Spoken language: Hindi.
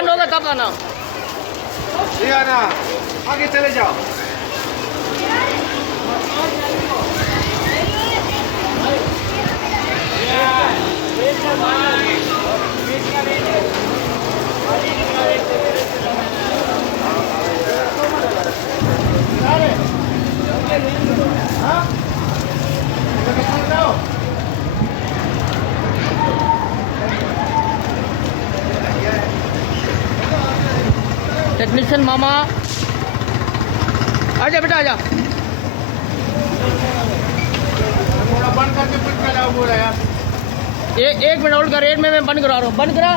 बंद होगा तब आना। ये आना, आगे चले जाओ। टेक्नीशियन मामा आजा बेटा आजा। थोड़ा बंद करके फिर चलाओ बोला यार। एक मिनट होल्ड कर, 1 मिनट में बंद करा रहा हूँ। बंद करा।